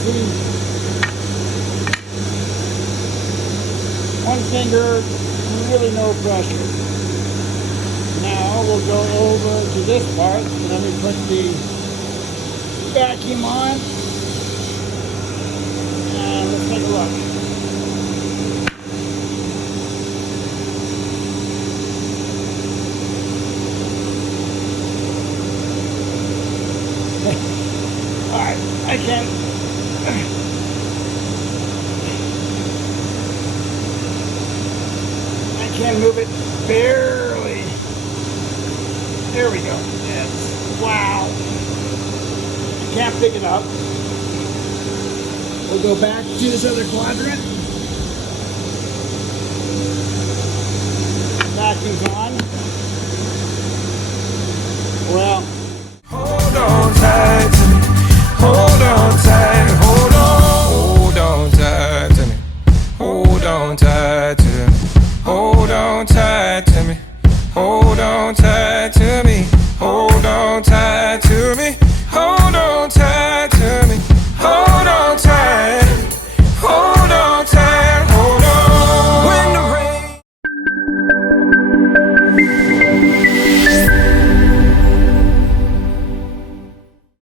see one finger, really no pressure. Now we'll go over to this part, and let me put the vacuum on, and let's take a look. Alright, I can move it barely. There we go. Yes. Wow. Can't pick it up. We'll go back to this other quadrant. Vacuum's on. Well,